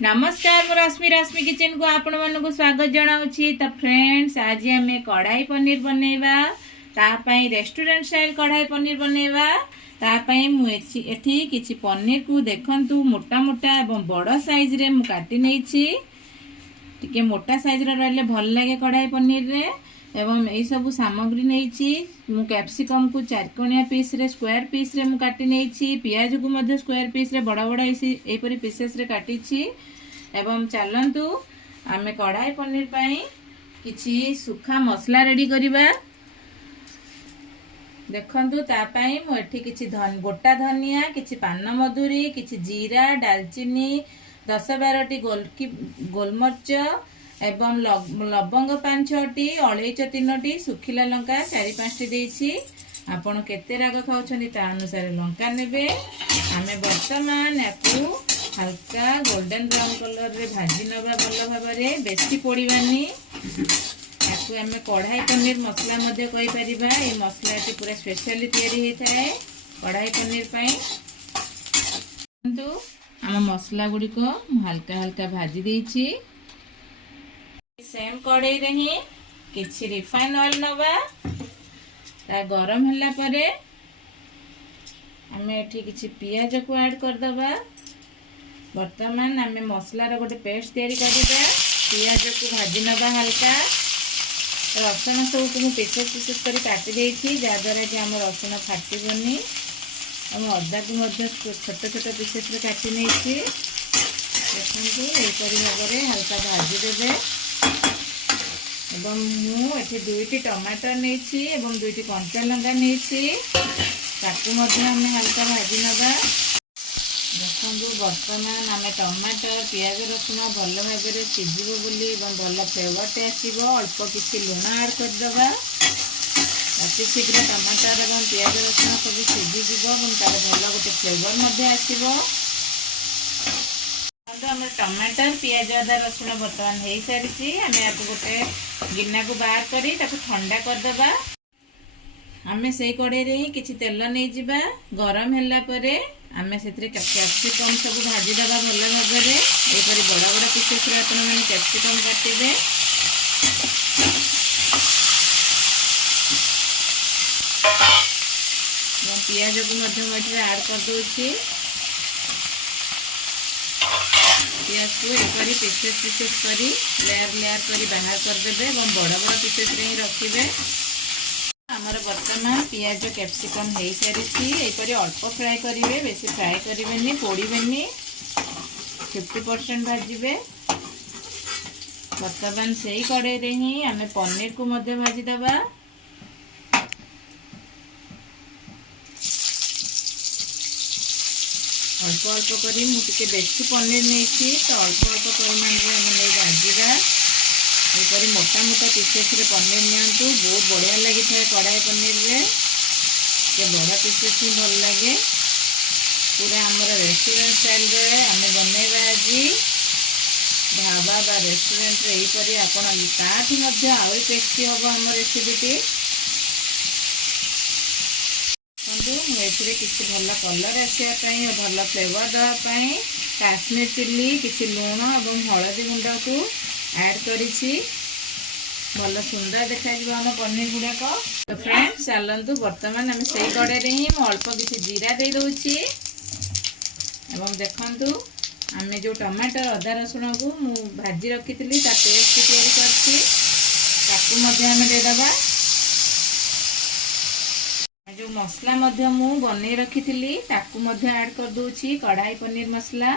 नमस्कार मो रश्मि रश्मि किचन को आपण मानक स्वागत जनाऊँगी। तो फ्रेंड्स आज आम कढ़ाई पनीर बनैबा तापाई रेस्टोरेंट स्टाइल कढ़ाई पनीर बनैबा तापाई मुझे किसी पनीर को देखंतु मोटा मोटा एवं बड़ साइज रे मु काटी नैछि। टिके मोटा साइज रे रहले भल लागे कढ़ाई पनीर रे एवं यही सब सामग्री नैछि। मु कैप्सिकम को चारकोणिया पीस रे स्क्वायर पीस रे मु काटी नैछि। पियाज को मध्य स्क्वायर पीस रे बड़ा बड़ा एपरी पीसेस रे काटिछि। एवं चलंतु आमे कढ़ाई पनीर पाई किछि सुखा मसला रेडी करिबा। देखंतु ता पाई मु एठी किछि गोटा धनिया, किछि पान मधुरी, किछि जीरा, दालचीनी 10-12टी गोलमर्च एवं लवंग 5-6टी, अलैच 3टी, सुखिला लंका 4-5टी देछि। आपण केते राग खाउछनी ता अनुसार लंका नेबे। आमे वर्तमान याकू हल्का गोल्डन ब्राउन कलर रे भाजी नबा भल भाबरे, बेसी पोड़ीबानी। याकू आमे कढ़ाई पनीर मसला मध्य कहि परिबा। ए मसलाटी पूरा स्पेशली तयारी होइथाय कढ़ाई पनीर पई। किंतु आम मसला गुडी को हल्का हल्का भाजी देछि। सेम कढ़ाई रे ही किछि रिफाइन ऑयल नबा। ता गरम होला परे आमे एठी किछि पियाज को ऐड कर दबा। वर्तमान आमे मसलार गोटे पेस्ट तैयारी करिबा। पियाज को भाजी नबा हल्का। रसुण सब को पीसेस पीसेस करी काटी देछि जहाँद्वारा कि आम रसुण फाटबनी। आम अदा को छोट छोट पीसेस रे काटी नैछि। देखंतु एपरि भाबरे हल्का भाजी देबे। एवं मु एठी 2टी टमाटर नैछि एवं 2टी कंचा लंका नैछि। ताकू मध्य आमे हल्का भाजी नबा। देखो बर्तमान आम टमाटर पियाज रसुण भल भाव सीझे बोली भल फ्लेवरटे आसो। अल्प किसी लुण ऐड करदे अति शीघ्र टमाटर और पियाज रसुण सब सीझीज तार भल गोटे फ्लेवर आसो। आम टमाटर पियाज अदा रसुण बर्तमान हो सारी आम या गोटे गिना को बाहर करी ठंडा करदे। आमे से कड़े रे किछि तेल नहीं जिबा। गरम हैला परे आमे सेतरे कैप्सिकम सब भाजी दबा भल भाबरे। एपरि बड़ा बड़ा पीसेस रे आपण माने कैप्सिकम काटिबे। पियाज को मध्यम ऐड कर दोछि। पियाज को एपरि पीसेस पीसेस करी लेयर लेयर करी बाहर कर देबे और बड़ा बड़ा पीसेस रे ही रखिबे। आमर वर्तमान पियाज कैप्सिकम हो सारी एपरी अल्प फ्राए करेंगे, बेसी फ्राए करेंगे, पोड़े 50% भाजबे। वर्तमान से ही कड़े रे ही आम पनीर को मध्य भाजी दबा। अल्प अल्प करी मुझे बेसी पनीर नहीं तो अल्प अल्प परिमाण में आम नहीं भाजवा। एपरी मोटा मोटा पीसेस रे पनीर नियंतु बहुत बढ़िया लगी था कढ़ाई पनीर रे। के बड़ा पीसेस ही भल लगे। पूरा आमर रेस्टोरेंट स्टाइल रे आम बनैबा आज ढाबा बा रेस्टोरेंट रे एपरी आपण ताठी मध्य आउरी टेस्टी हम आम रेसिपीटी। किसी भल कलर आसापी भल फ्लेवर देवाई काश्मीर चिल्ली किसी लुण और हलदी गुंड को ऐड करिछि। भल सुंदर देखा आम पनीर गुड़ाक। तो फ्रेंड्स चलतु बर्तमान आम से कड़े रे ही अल्प किसी जीरा दे दूची। एवं देखंतु आम जो टमाटर अदा रसुण को मु भाजी रखी ता पेस्ट तैयारी करछि ताकू मध्य आम देदबा। जो मसला मध्य मु बनै रखी ताकू मध्य ऐड कर दूची। कढ़ाई पनीर मसला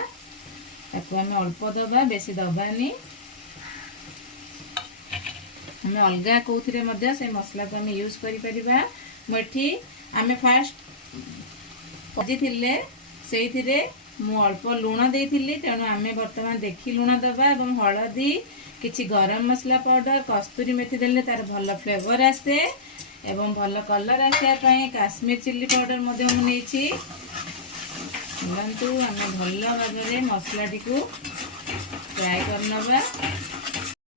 ताकू आम अल्प दबा, बेसी दबानी। हमें अलगा कौथिरे मध्य से मसला को हमें यूज करि परिबा। मोठी आमे फास्ट पजी थिले सेइथिरे मु अल्प लुण देइथिली तेणु आमे वर्तमान देखि लुण दबा एवं हळदी किछि गरम मसला पाउडर कस्तूरी मेथी देले तार भल फ्लेवर आसे एवं भल कलर आसे पई काश्मीर चिल्ली पाउडर मध्य मु नेछि। परंतु आमे भल भाबरे मसलाटी को फ्राई करनबा।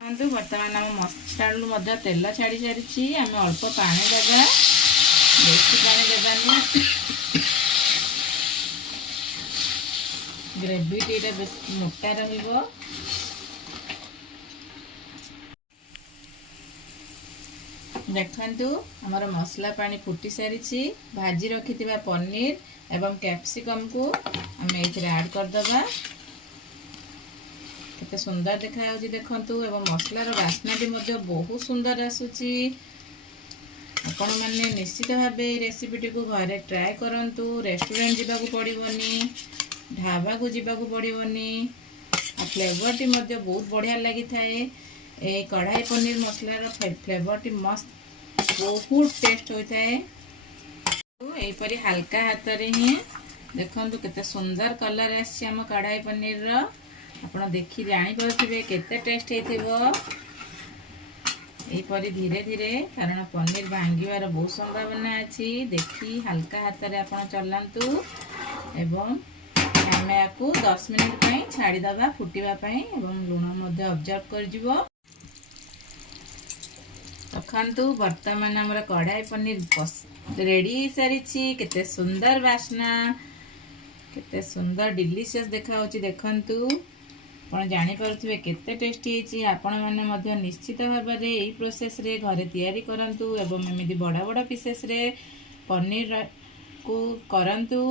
वर्तमान आम मसालू मध्य तेल छाड़ी सारी आम अल्प पानी देवा, बेसी पानी देवानी। ଗ୍ରେଭିଟି ଏଇଟା ମୋଟା ରହିବ। ଦେଖନ୍ତୁ ଆମର ମସଲା ପାଣି ଫୁଟି ସାରିଛି। ଭାଜି ରଖିଥିବା ପନିର ଏବଂ କ୍ୟାପ୍ସିକମକୁ ଆମେ ଏଥିରେ ଆଡ୍ କରିଦେବା। କେତେ ସୁନ୍ଦର ଦେଖାଯାଉଛି ଦେଖନ୍ତୁ, ଏବଂ ମସଲାର ବାସ୍ନାଟି ମଧ୍ୟ ବହୁତ ସୁନ୍ଦର ଆସୁଛି। ଆପଣମାନେ ନିଶ୍ଚିତ ଭାବେ ଏହି ରେସିପିଟିକୁ ଘରେ ଟ୍ରାଏ କରନ୍ତୁ। ରେଷ୍ଟୁରାଣ୍ଟ ଯିବାକୁ ପଡ଼ିବନି, ଢାବାକୁ ଯିବାକୁ ପଡ଼ିବନି, ଆଉ ଫ୍ଲେଭରଟି ମଧ୍ୟ ବହୁତ ବଢ଼ିଆ ଲାଗିଥାଏ। এই କଢ଼ାଇ ପନିର ମସଲାର ଫ୍ଲେଭରଟି ମସ୍ତ ବହୁତ ଟେଷ୍ଟ ହୋଇଥାଏ। ଏହିପରି ହାଲକା ହାତରେ ହିଁ ଦେଖନ୍ତୁ କେତେ ସୁନ୍ଦର କଲର ଆସିଛି ଆମ କଢ଼ାଇ ପନିରର। ଆପଣ ଦେଖି ଜାଣିପାରୁଥିବେ କେତେ ଟେଷ୍ଟ ହେଇଥିବ। ଏହିପରି ଧୀରେ ଧୀରେ, କାରଣ ପନିର ଭାଙ୍ଗିବାର ବହୁତ ସମ୍ଭାବନା ଅଛି, ଦେଖି ହାଲକା ହାତରେ ଆପଣ ଚଲାନ୍ତୁ ଏବଂ ଆମେ ୟାକୁ 10 ମିନିଟ୍ ପାଇଁ ଛାଡ଼ିଦେବା ଫୁଟିବା ପାଇଁ ଏବଂ ଲୁଣ ମଧ୍ୟ ଅବଜର୍ଭ କରିଯିବ। ଦେଖନ୍ତୁ ବର୍ତ୍ତମାନ ଆମର କଢ଼ାଇ ପନିର ରେଡି ହେଇସାରିଛି। କେତେ ସୁନ୍ଦର ବାସ୍ନା, କେତେ ସୁନ୍ଦର ଡିଲିସିୟସ୍ ଦେଖାଯାଉଛି ଦେଖନ୍ତୁ। ଆପଣ ଜାଣିପାରୁଥିବେ କେତେ ଟେଷ୍ଟି ହେଇଛି। ଆପଣମାନେ ମଧ୍ୟ ନିଶ୍ଚିତ ଭାବରେ ଏହି ପ୍ରୋସେସରେ ଘରେ ତିଆରି କରନ୍ତୁ ଏବଂ ଏମିତି ବଡ଼ ବଡ଼ ପିସେସରେ ପନିରକୁ କରନ୍ତୁ।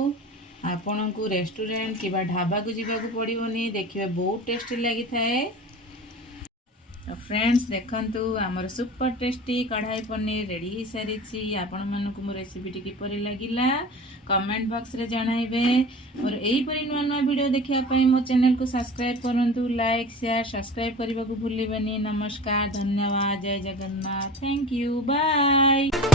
ଆପଣଙ୍କୁ ରେଷ୍ଟୁରାଣ୍ଟ କିମ୍ବା ଢାବାକୁ ଯିବାକୁ ପଡ଼ିବନି, ଦେଖିବେ ବହୁତ ଟେଷ୍ଟି ଲାଗିଥାଏ। तो फ्रेंड्स देखंतु आमर सुपर टेस्टी कढ़ाई पनीर रेडी हो सारी। आपण मानक मो रेसिपीटी किपरि लागिला कमेंट बॉक्स रे जणाइबे। मोर एहीपरि नुआ नुआ वीडियो देखिया पई मो चैनल को सब्सक्राइब करंतु, लाइक शेयर सब्सक्राइब करबा को भूलिबेनी। नमस्कार, धन्यवाद, जय जगन्नाथ, थैंक यू, बाय।